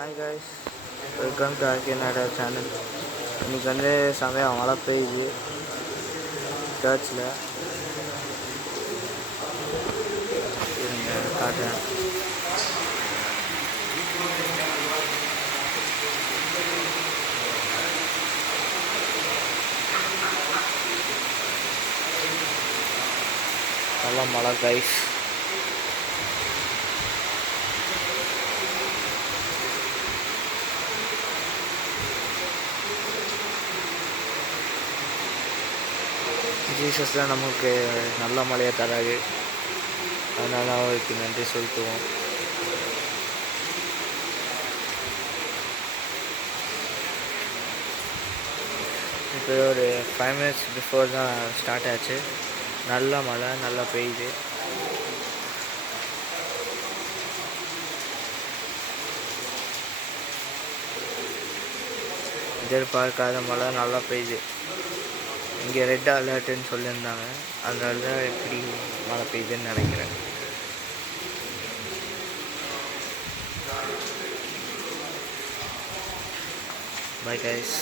Hi guys, welcome to RK நாடா channel. இன்றைக்கி வந்து செமையாக மழை பெய்யுது சர்ச்சில். இருங்க காட்டுறேன். நல்லா மழை கைஸ். ஜீசஸ் தான் நமக்கு நல்ல மழையை தராது, அதனால அவருக்கு நன்றி சொல்லிட்டுவோம். இப்போ ஒரு 5 minutes பிஃபோர் தான் ஸ்டார்ட் ஆச்சு. நல்ல மழை நல்லா பெய்யுது. எதிர்பார்க்காத மழை நல்லா பெய்யுது. இங்கே ரெட் அலர்ட்டுன்னு சொல்லியிருந்தாங்க, அதனால தான் எப்படி மழை பெய்யுதுன்னு நினைக்கிறேன். Bye guys.